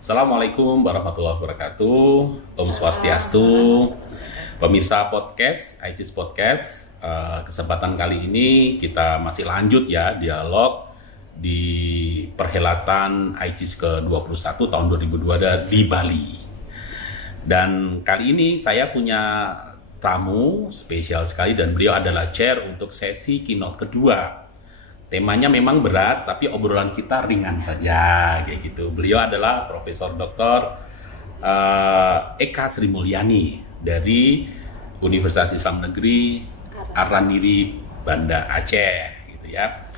Assalamualaikum warahmatullahi wabarakatuh. Om Swastiastu. Pemirsa podcast, ICIS Podcast. Kesempatan kali ini kita masih lanjut ya dialog di perhelatan ICIS ke-21 tahun 2002 di Bali. Dan kali ini saya punya tamu spesial sekali dan beliau adalah chair untuk sesi keynote kedua. Temanya memang berat, tapi obrolan kita ringan saja, kayak gitu. Beliau adalah Profesor Dr. Eka Sri Mulyani dari Universitas Islam Negeri Araniri, Banda Aceh, gitu ya.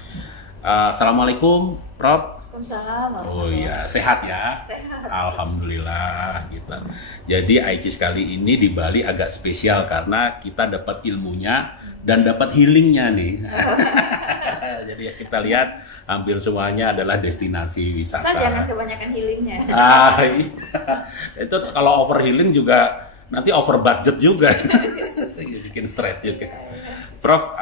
Assalamualaikum, Prof. Waalaikumsalam. Oh iya, sehat ya? Sehat. Alhamdulillah, gitu. Jadi ICIS kali ini di Bali agak spesial karena kita dapat ilmunya dan dapat healingnya nih. Jadi kita lihat hampir semuanya adalah destinasi wisata. Saya jangan kebanyakan healingnya. Iya. Itu kalau over healing juga nanti over budget juga. Bikin stres juga. Prof,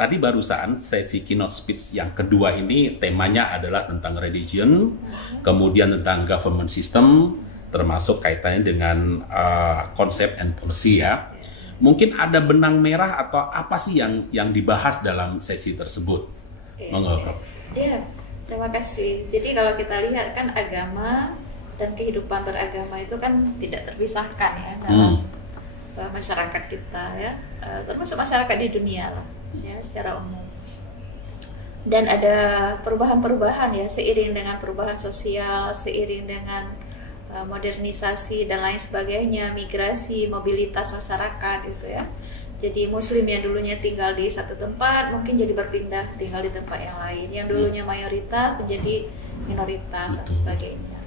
tadi barusan sesi keynote speech yang kedua ini temanya adalah tentang religion, kemudian tentang government system, termasuk kaitannya dengan konsep and policy ya. Mungkin ada benang merah atau apa sih yang dibahas dalam sesi tersebut? Monggo, Prof. Iya, terima kasih. Jadi kalau kita lihat kan agama dan kehidupan beragama itu kan tidak terpisahkan ya dalam masyarakat kita ya, termasuk masyarakat di dunia lah ya secara umum. Dan ada perubahan-perubahan ya seiring dengan perubahan sosial, seiring dengan modernisasi dan lain sebagainya, migrasi, mobilitas masyarakat gitu ya. Jadi Muslim yang dulunya tinggal di satu tempat mungkin jadi berpindah tinggal di tempat yang lain. Yang dulunya mayoritas menjadi minoritas dan sebagainya.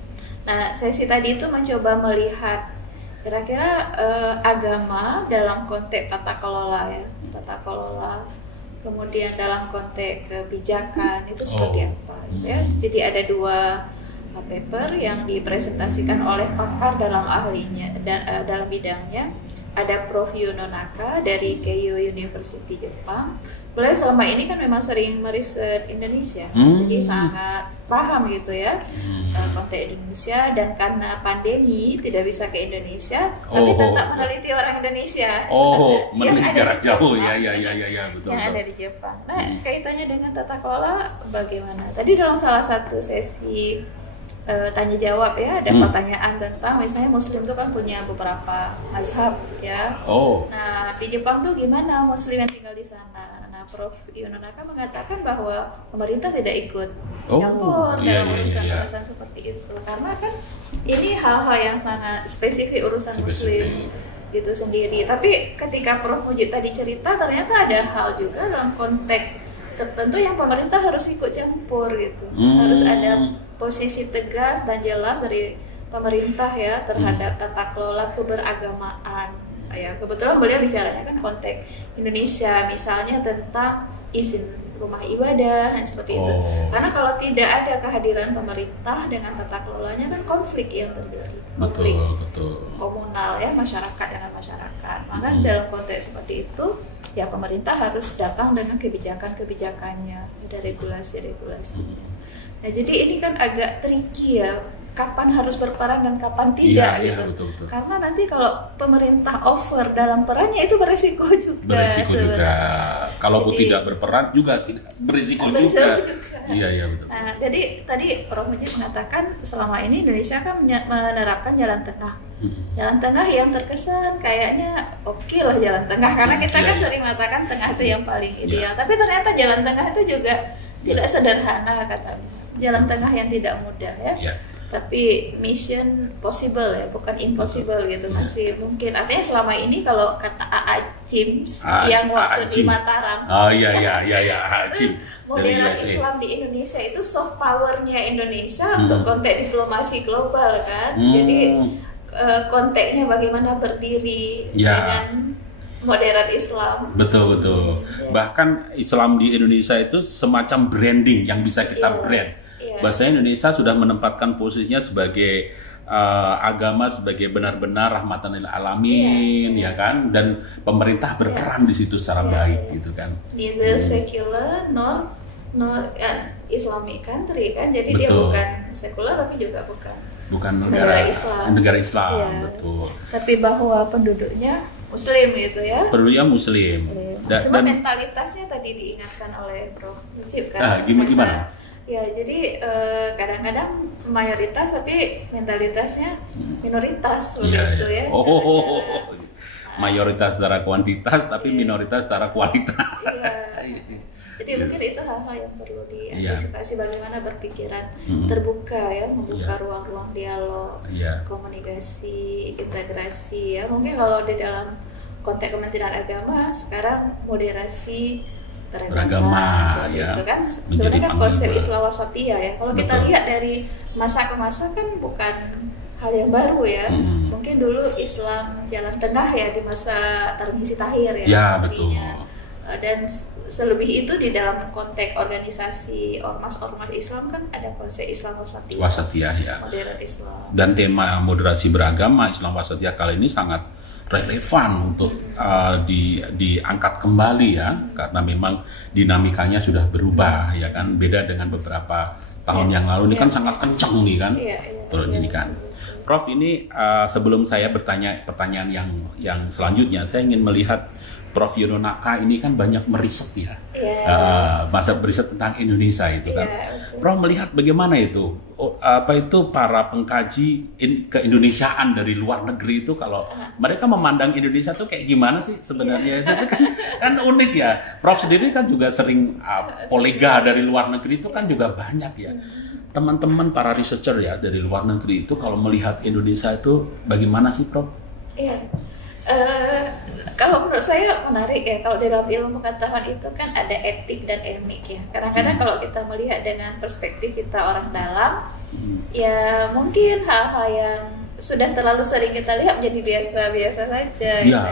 Nah, sesi tadi itu mencoba melihat kira-kira agama dalam konteks tata kelola ya, tata kelola. Kemudian dalam konteks kebijakan itu seperti apa ya. Jadi ada dua paper yang dipresentasikan oleh pakar dalam ahlinya dan dalam bidangnya. Ada Prof. Yuno Naka dari Keio University Jepang. Beliau selama ini kan memang sering meriset Indonesia, jadi sangat paham gitu ya konteks Indonesia. Dan karena pandemi tidak bisa ke Indonesia, tapi tetap meneliti orang Indonesia. Meneliti jarak jauh ya betul. Yang ada di Jepang. Nah, kaitannya dengan tata kelola bagaimana? Tadi dalam salah satu sesi tanya jawab ya, ada pertanyaan tentang misalnya Muslim itu kan punya beberapa mazhab ya. Nah, di Jepang tuh gimana Muslim yang tinggal di sana? Nah, Prof. Yuno Naka mengatakan bahwa pemerintah tidak ikut campur dalam urusan-urusan seperti itu, karena kan ini hal-hal yang sangat spesifik urusan Muslim itu sendiri. Tapi ketika Prof. Mujib tadi cerita, ternyata ada hal juga dalam konteks tertentu yang pemerintah harus ikut campur gitu. Harus ada posisi tegas dan jelas dari pemerintah ya terhadap tata kelola keberagamaan. Ya, kebetulan beliau bicaranya kan konteks Indonesia, misalnya tentang izin rumah ibadah dan seperti itu. Karena kalau tidak ada kehadiran pemerintah dengan tata kelolanya kan konflik yang terjadi. Konflik komunal ya, masyarakat dengan masyarakat. Maka dalam konteks seperti itu ya pemerintah harus datang dengan kebijakan-kebijakannya, ada regulasi-regulasinya. Nah, jadi ini kan agak tricky ya, kapan harus berperan dan kapan tidak gitu. Betul. Karena nanti kalau pemerintah over dalam perannya itu beresiko juga. Kalau tidak berperan juga tidak beresiko juga. Iya betul. Nah, jadi tadi Prof. Mujib mengatakan selama ini Indonesia kan menerapkan jalan tengah. Jalan tengah yang terkesan kayaknya oke lah jalan tengah, karena kita kan sering mengatakan tengah itu yang paling ideal. Tapi ternyata jalan tengah itu juga tidak sederhana katanya. Jalan tengah yang tidak mudah ya. Tapi mission possible ya, bukan impossible gitu, masih mungkin. Artinya selama ini kalau kata AA Cims yang waktu di Mataram, modern Islam di Indonesia itu soft powernya Indonesia untuk konteks diplomasi global kan. Jadi konteksnya bagaimana berdiri dengan modern Islam. Betul. Bahkan Islam di Indonesia itu semacam branding yang bisa kita brand. Bahasanya Indonesia sudah menempatkan posisinya sebagai agama sebagai benar-benar rahmatan lil alamin, ya kan, dan pemerintah berperan di situ secara baik gitu kan. Neither secular nor Islamic country kan, jadi dia bukan sekuler tapi juga bukan bukan negara Islam. Negara Islam, Ya. betul. Tapi bahwa penduduknya Muslim gitu ya. Penduduknya Muslim. Cuma mentalitasnya tadi diingatkan oleh Prof. Mujib kan. Gimana? Ya, jadi kadang-kadang mayoritas tapi mentalitasnya minoritas begitu ya. Mayoritas secara kuantitas tapi minoritas secara kualitas. Jadi mungkin itu hal-hal yang perlu diantisipasi, bagaimana berpikiran terbuka ya, membuka ruang-ruang dialog, komunikasi, integrasi ya. Mungkin kalau di dalam konteks Kementerian Agama sekarang moderasi beragama itu kan sebenarnya kan konsep Islam wasatiyah ya. Kalau kita lihat dari masa ke masa kan bukan hal yang baru ya. Mungkin dulu Islam jalan tengah ya di masa Tarmizi Tahir ya. Ya, betul. Dan selebih itu di dalam konteks organisasi ormas-ormas Islam kan ada konsep Islam wasatiyah ya. Modern Islam. Dan tema moderasi beragama Islam wasatiyah kali ini sangat relevan untuk diangkat kembali ya, karena memang dinamikanya sudah berubah ya kan, beda dengan beberapa tahun yang lalu. Ini kan sangat kencang nih kan, turun ini kan. Prof, ini sebelum saya bertanya pertanyaan yang selanjutnya, saya ingin melihat Prof Yunonaka ini kan banyak meriset ya, masa beriset tentang Indonesia itu kan. Prof melihat bagaimana itu, apa itu para pengkaji keindonesiaan dari luar negeri itu, kalau mereka memandang Indonesia tuh kayak gimana sih sebenarnya? Itu kan unik ya. Prof sendiri kan juga sering kolega dari luar negeri itu kan juga banyak ya. Teman-teman para researcher ya dari luar negeri itu kalau melihat Indonesia itu bagaimana sih, Prof? Iya. Kalau menurut saya menarik ya, kalau dalam ilmu pengetahuan itu kan ada etik dan emik ya. Kadang-kadang kalau kita melihat dengan perspektif kita orang dalam, ya mungkin hal-hal yang sudah terlalu sering kita lihat menjadi biasa-biasa saja. Ya. Gitu.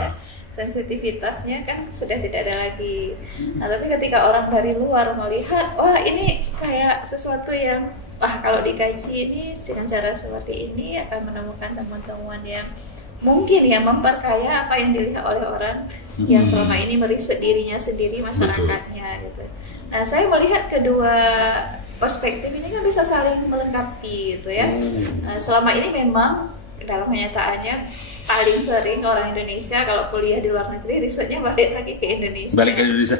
Sensitivitasnya kan sudah tidak ada lagi. Nah, tapi ketika orang dari luar melihat, wah ini kayak sesuatu yang, wah kalau dikaji ini dengan cara seperti ini akan menemukan teman-teman yang mungkin ya memperkaya apa yang dilihat oleh orang yang selama ini meriset dirinya sendiri, masyarakatnya gitu. Nah, saya melihat kedua perspektif ini kan bisa saling melengkapi gitu ya. Nah, selama ini memang dalam kenyataannya paling sering orang Indonesia kalau kuliah di luar negeri risetnya balik lagi ke Indonesia. Balik ke Indonesia.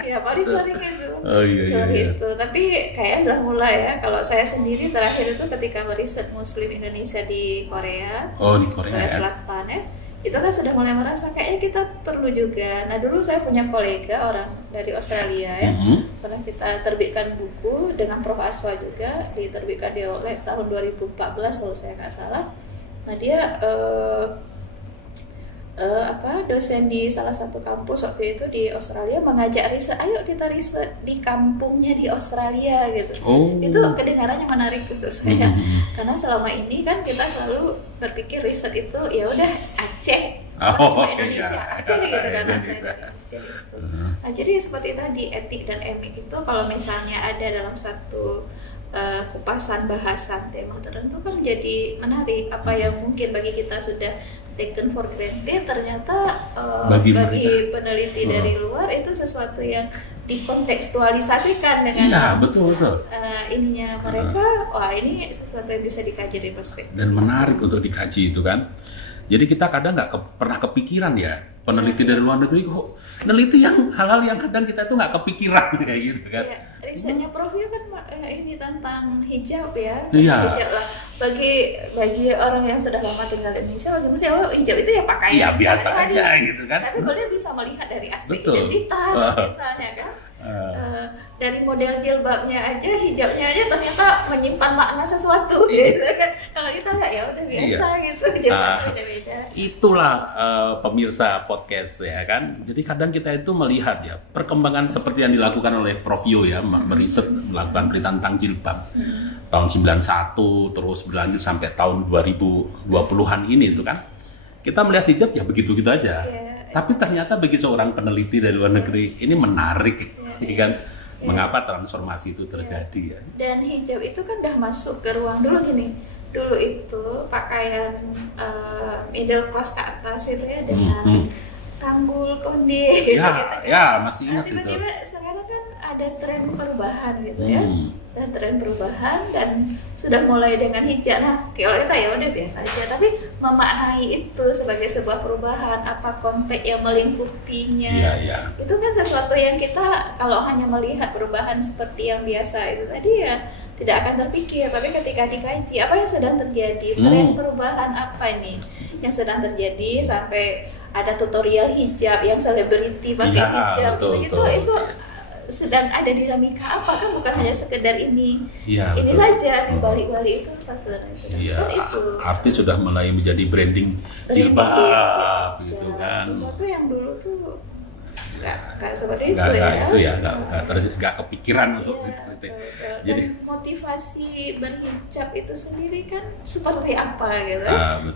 Ya paling sering itu. Iya. Itu. Tapi kayaknya udah mulai ya. Kalau saya sendiri terakhir itu ketika meriset Muslim Indonesia di Korea. Di Korea Selatan ya. Itu kan sudah mulai merasa kayaknya kita perlu juga. Nah, dulu saya punya kolega orang dari Australia ya. Pernah kita terbitkan buku dengan Prof Aswa juga, diterbitkan di Rolex tahun 2014 kalau saya nggak salah. Nah, dia dosen di salah satu kampus waktu itu di Australia mengajak riset, ayo kita riset di kampungnya di Australia gitu. Itu kedengarannya menarik untuk saya karena selama ini kan kita selalu berpikir riset itu ya udah Aceh, Indonesia, Aceh gitu kan. Nah, jadi seperti tadi etik dan emik itu kalau misalnya ada dalam satu kupasan bahasan tema tertentu kan menjadi menarik. Apa yang mungkin bagi kita sudah taken for granted ternyata bagi peneliti dari luar itu sesuatu yang dikontekstualisasikan dengan betul. Ininya mereka, wah ini sesuatu yang bisa dikaji dari perspektif dan menarik untuk dikaji itu kan. Jadi kita kadang nggak pernah kepikiran ya, peneliti dari luar negeri kok neliti yang hal-hal yang kadang kita tuh nggak kepikiran kayak gitu kan. Ya, risetnya Prof ya kan ini tentang hijab ya. Iya. Hijab lah. Bagi orang yang sudah lama tinggal di Indonesia, bagi manusia hijab itu ya pakaian. Iya biasa aja gitu kan. Tapi kalau dia bisa melihat dari aspek identitas misalnya kan. Dari model jilbabnya aja, hijabnya aja ternyata menyimpan makna sesuatu gitu kan. Kalau kita lihat ya udah biasa gitu, jilbabnya beda-beda. Itulah pemirsa podcast ya kan. Jadi kadang kita itu melihat ya perkembangan seperti yang dilakukan oleh Prof Yo ya, meriset melakukan penelitian tentang jilbab tahun 91 terus berlanjut sampai tahun 2020-an ini itu kan. Kita melihat hijab ya begitu-gitu aja. Tapi ternyata bagi seorang peneliti dari luar negeri ini menarik, kan? Mengapa transformasi itu terjadi ya? Dan hijab itu kan udah masuk ke ruang dulu gini. Dulu itu pakaian middle class ke atas itu ya dengan sanggul konde. Ya, masih ingat itu. Tiba-tiba sekarang kan ada tren perubahan gitu ya, dan tren perubahan dan sudah mulai dengan hijab. Nah kalau kita ya udah biasa aja, tapi memaknai itu sebagai sebuah perubahan, apa konteks yang melingkupinya, itu kan sesuatu yang kita kalau hanya melihat perubahan seperti yang biasa itu tadi ya tidak akan terpikir. Tapi ketika dikaji apa yang sedang terjadi, tren perubahan apa ini yang sedang terjadi, sampai ada tutorial hijab yang selebriti pakai hijab itu sedang ada dinamika apa, kan bukan hanya sekedar ini saja di balik-balik itu pas itu arti sudah mulai menjadi branding jilbab gitu kan, sesuatu yang dulu tuh nggak seperti nggak kepikiran untuk gitu. Jadi motivasi berhijab itu sendiri kan seperti apa gitu.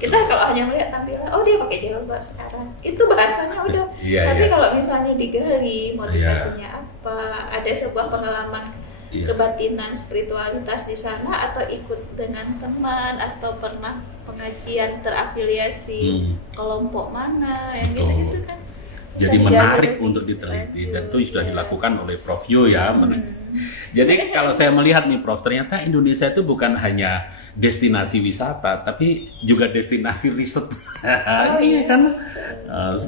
Kita kalau hanya melihat tampilan, oh dia pakai jilbab sekarang, itu bahasanya udah. Tapi kalau misalnya digali motivasinya apa, ada sebuah pengalaman kebatinan spiritualitas di sana, atau ikut dengan teman, atau pernah pengajian terafiliasi kelompok mana yang gitu kan. Jadi menarik untuk diteliti, dan itu sudah dilakukan oleh Prof Yo ya. Jadi kalau saya melihat nih Prof, ternyata Indonesia itu bukan hanya destinasi wisata, tapi juga destinasi riset. Iya kan?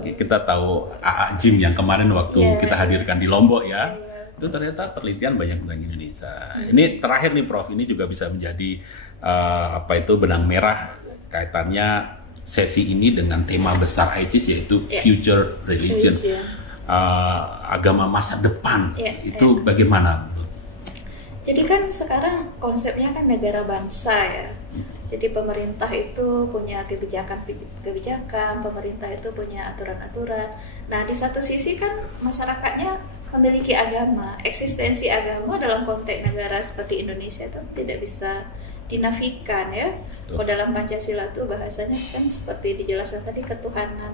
Kita tahu AA Jim yang kemarin waktu kita hadirkan di Lombok ya, itu ternyata penelitian banyak tentang Indonesia. Ini terakhir nih Prof, ini juga bisa menjadi benang merah kaitannya sesi ini dengan tema besar ICIS, yaitu Future Religion, agama masa depan. Itu bagaimana? Jadi kan sekarang konsepnya kan negara bangsa ya. Jadi pemerintah itu punya kebijakan, pemerintah itu punya aturan-aturan. Nah di satu sisi kan masyarakatnya memiliki agama, eksistensi agama dalam konteks negara seperti Indonesia itu tidak bisa dinafikan ya. Kalau dalam Pancasila tuh bahasanya kan seperti dijelaskan tadi, ketuhanan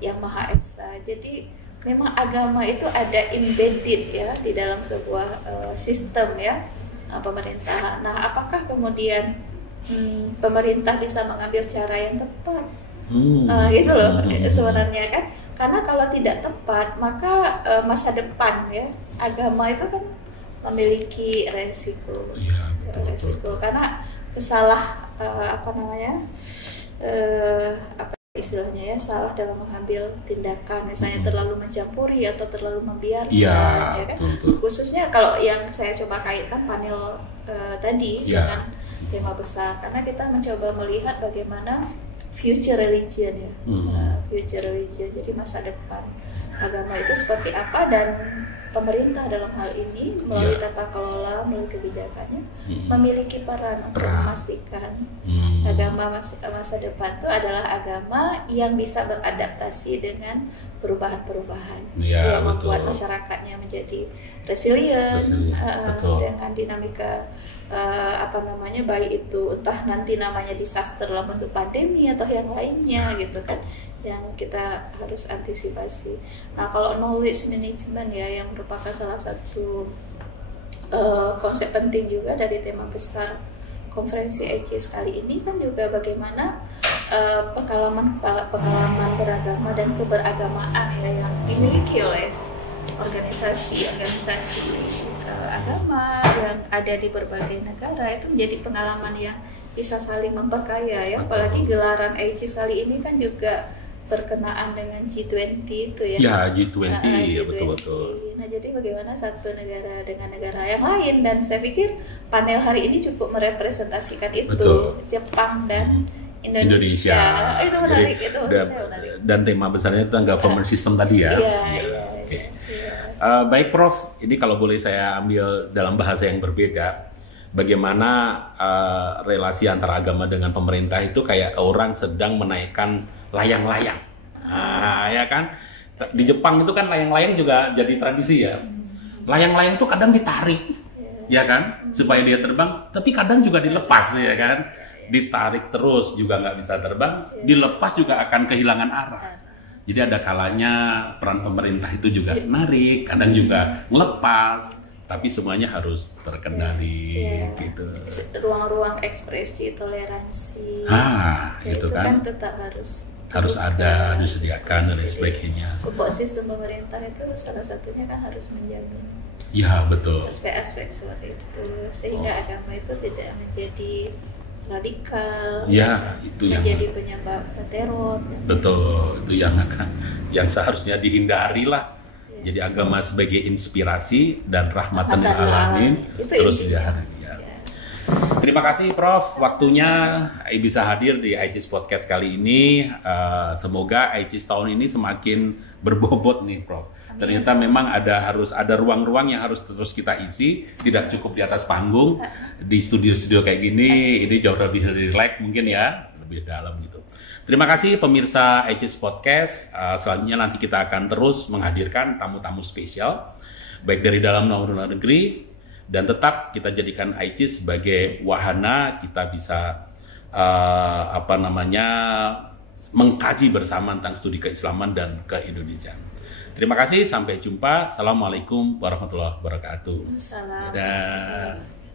yang Maha Esa. Jadi memang agama itu ada embedded ya di dalam sebuah sistem ya pemerintahan. Nah apakah kemudian pemerintah bisa mengambil cara yang tepat? Gitu loh sebenarnya kan. Karena kalau tidak tepat maka masa depan ya agama itu kan memiliki resiko. Resiko karena istilahnya ya, salah dalam mengambil tindakan, misalnya terlalu mencampuri atau terlalu membiarkan ya kan. Khususnya kalau yang saya coba kaitkan panel tadi dengan tema besar, karena kita mencoba melihat bagaimana future religion ya, future religion, jadi masa depan agama itu seperti apa, dan pemerintah dalam hal ini melalui tata kelola, melalui kebijakannya memiliki peran untuk memastikan agama masa depan itu adalah agama yang bisa beradaptasi dengan perubahan-perubahan yang membuat masyarakatnya menjadi resilient dengan dinamika baik itu entah nanti namanya disaster dalam bentuk pandemi atau yang lainnya gitu kan, yang kita harus antisipasi. Nah kalau knowledge management ya, yang merupakan salah satu konsep penting juga dari tema besar konferensi ICIS kali ini kan juga bagaimana pengalaman beragama dan keberagamaan ya yang dimiliki oleh organisasi agama yang ada di berbagai negara, itu menjadi pengalaman yang bisa saling memperkaya ya. Apalagi gelaran ICIS kali ini kan juga berkenaan dengan G20 itu ya. Ya G20, ya betul-betul. Nah jadi bagaimana satu negara dengan negara yang lain, dan saya pikir panel hari ini cukup merepresentasikan itu, Jepang dan Indonesia. Itu menarik, itu menarik. Dan tema besarnya tentang government system tadi ya. Baik Prof, ini kalau boleh saya ambil dalam bahasa yang berbeda, bagaimana relasi antara agama dengan pemerintah itu kayak orang sedang menaikkan layang-layang, ya kan? Di Jepang itu kan layang-layang juga jadi tradisi ya. Layang-layang itu kadang ditarik, ya kan, supaya dia terbang, tapi kadang juga dilepas, ya kan? Ditarik terus juga nggak bisa terbang, dilepas juga akan kehilangan arah. Jadi ada kalanya peran pemerintah itu juga menarik, kadang juga ngelepas, tapi semuanya harus terkendali gitu. Ruang-ruang ekspresi, toleransi, itu kan tetap harus ada, disediakan dan sebagainya. Support sistem pemerintah itu salah satunya kan harus menjamin Ya, betul. Aspek-aspek seperti itu, sehingga agama itu tidak menjadi radikal, Ya, itu yang menjadi penyebab teror. betul, itu yang seharusnya dihindari lah. Jadi agama sebagai inspirasi dan rahmatan lil alamin terus dihindari. Ya. Terima kasih Prof, waktunya bisa hadir di ICIS Podcast kali ini. Semoga ICIS tahun ini semakin berbobot nih Prof. Ternyata memang harus ada ruang-ruang yang harus terus kita isi, tidak cukup di atas panggung. Di studio-studio kayak gini, ini jauh lebih relax mungkin ya, lebih dalam gitu. Terima kasih pemirsa ICIS Podcast. Selanjutnya nanti kita akan terus menghadirkan tamu-tamu spesial, baik dari dalam maupun luar negeri, dan tetap kita jadikan ICIS sebagai wahana kita bisa mengkaji bersama tentang studi keislaman dan ke-Indonesiaan. Terima kasih, sampai jumpa. Assalamualaikum warahmatullahi wabarakatuh. Salam. Dadah.